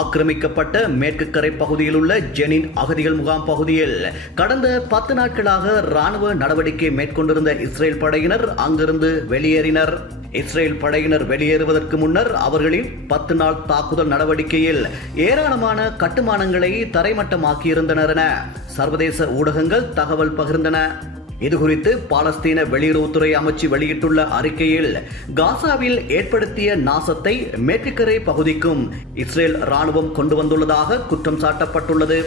ஆக்கிரமிக்கப்பட்ட மேற்கு கரை பகுதியில் உள்ள ஜெனின் அகதிகள் முகாம் பகுதியில் கடந்த பத்து நாட்களாக ராணுவ நடவடிக்கை மேற்கொண்டிருந்த இஸ்ரேல் படையினர் அங்கிருந்து வெளியேறினர். இஸ்ரேல் படையினர் வெளியேறுவதற்கு முன்னர் அவர்களின் பத்து நாள் தாக்குதல் நடவடிக்கையில் ஏராளமான கட்டுமானங்களை தரைமட்டமாக்கியிருந்தனர் என சர்வதேச ஊடகங்கள் தகவல் பகிர்ந்தன. இதுகுறித்து பாலஸ்தீன வெளியுறவுத்துறை அமைச்சு வெளியிட்டுள்ள அறிக்கையில் காசாவில் ஏற்படுத்திய நாசத்தை மேற்குக்கரை பகுதிக்கும் இஸ்ரேல் ராணுவம் கொண்டு வந்துள்ளதாக குற்றம் சாட்டப்பட்டுள்ளது.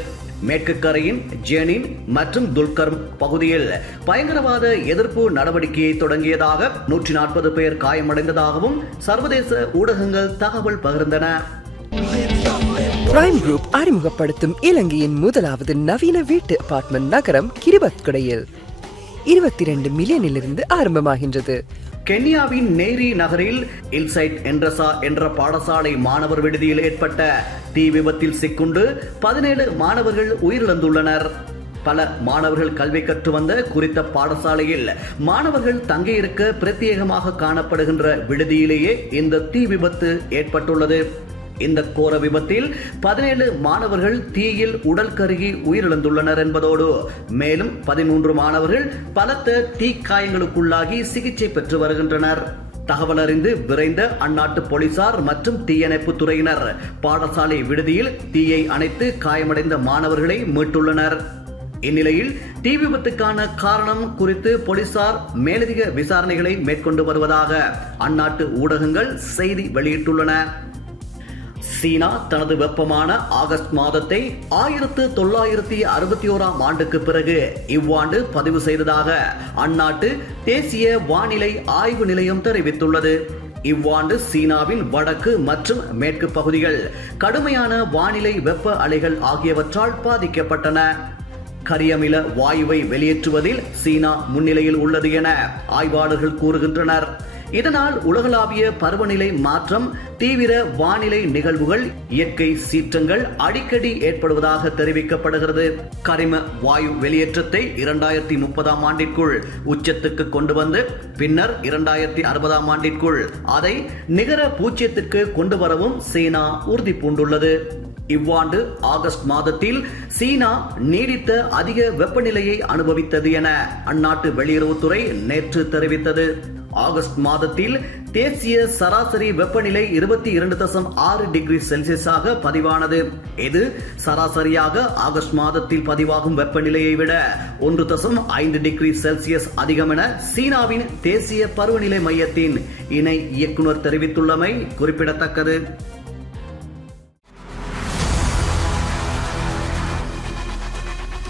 மேற்கு கரையின் ஜெனின் மற்றும் துல்கர்ம் பகுதியில் பயங்கரவாத எதிர்ப்பு நடவடிக்கையை தொடங்கியதாக நூற்றி நாற்பது பேர் காயமடைந்ததாகவும் சர்வதேச ஊடகங்கள் தகவல் பகிர்ந்தன. பிரைம் குரூப் அறிமுகப்படுத்தும் இலங்கையின் முதலாவது நவீன வீட்டு அபார்ட்மெண்ட் நகரம் கிரிபத்குடையில் இருபத்தி ரெண்டு மில்லியனிலிருந்து ஆரம்பமாகின்றது. கென்யாவின் நேரி நகரில் இல்சைட் என்றசா என்ற பாடசாலை மாணவர் விடுதியில் ஏற்பட்ட தீ விபத்தில் சிக்குண்டு பதினேழு மாணவர்கள் உயிரிழந்துள்ளனர். பல மாணவர்கள் கல்வி கற்று வந்த குறித்த பாடசாலையில் மாணவர்கள் தங்கியிருக்க பிரத்யேகமாக காணப்படுகின்ற விடுதியிலேயே இந்த தீ விபத்து ஏற்பட்டுள்ளது. இந்த கோர விபத்தில் பதினேழு மாணவர்கள் தீயில் உடல் கருகி உயிரிழந்துள்ளனர் என்பதோடு மேலும் பதிமூன்று மாணவர்கள் பலத்த தீக்காயங்களுக்குள்ளாகி சிகிச்சை பெற்று வருகின்றனர். தகவல் அறிந்து விரைந்த அந்நாட்டு போலீசார் மற்றும் தீயணைப்பு துறையினர் பாடசாலை விடுதியில் தீயை அணைத்து காயமடைந்த மாணவர்களை மீட்டுள்ளனர். இந்நிலையில் தீ விபத்துக்கான காரணம் குறித்து போலீசார் மேலதிக விசாரணைகளை மேற்கொண்டு வருவதாக அந்நாட்டு ஊடகங்கள் செய்தி வெளியிட்டுள்ளன. சீனா தனது வெப்பமான ஆகஸ்ட் மாதத்தை ஆயிரத்து தொள்ளாயிரத்தி அறுபத்தி ஓராம் ஆண்டுக்கு பிறகு இவ்வாண்டு பதிவு செய்ததாக அந்நாட்டு தேசிய வானிலை ஆய்வு நிலையம் தெரிவித்துள்ளது. இவ்வாண்டு சீனாவின் வடக்கு மற்றும் மேற்கு பகுதிகள் கடுமையான வானிலை வெப்ப அலைகள் ஆகியவற்றால் பாதிக்கப்பட்டன. கரியமில வாயுவை வெளியேற்றுவதில் சீனா முன்னிலையில் உள்ளது என ஆய்வாளர்கள் கூறுகின்றனர். இதனால் உலகளாவிய பருவநிலை மாற்றம் தீவிர வானிலை நிகழ்வுகள் இயற்கை சீற்றங்கள் அடிக்கடி ஏற்படுவதாக தெரிவிக்கப்படுகிறது. கரிம வாயு வெளியேற்றத்தை இரண்டாயிரத்தி முப்பதாம் ஆண்டிற்குள் உச்சத்துக்கு கொண்டு வந்து பின்னர் இரண்டாயிரத்தி அறுபதாம் ஆண்டிற்குள் அதை நிகர பூஜ்ஜியத்திற்கு கொண்டு வரவும் சீனா உறுதி பூண்டுள்ளது. இவ்வாண்டு ஆகஸ்ட் மாதத்தில் சீனா நீடித்த அதிக வெப்பநிலையை அனுபவித்தது என அந்நாட்டு வெளியுறவுத்துறை நேற்று தெரிவித்தது. ஆகஸ்ட் மாதத்தில் தேசிய சராசரி வெப்பநிலை இருபத்தி இரண்டு தசம் ஆறு டிகிரி செல்சியஸாக பதிவானது. இது சராசரியாக ஆகஸ்ட் மாதத்தில் பதிவாகும் வெப்பநிலையை விட ஒன்று தசம் ஐந்து டிகிரி செல்சியஸ் அதிகம் என சீனாவின் தேசிய பருவநிலை மையத்தின் இணை இயக்குனர் தெரிவித்துள்ளமை குறிப்பிடத்தக்கது.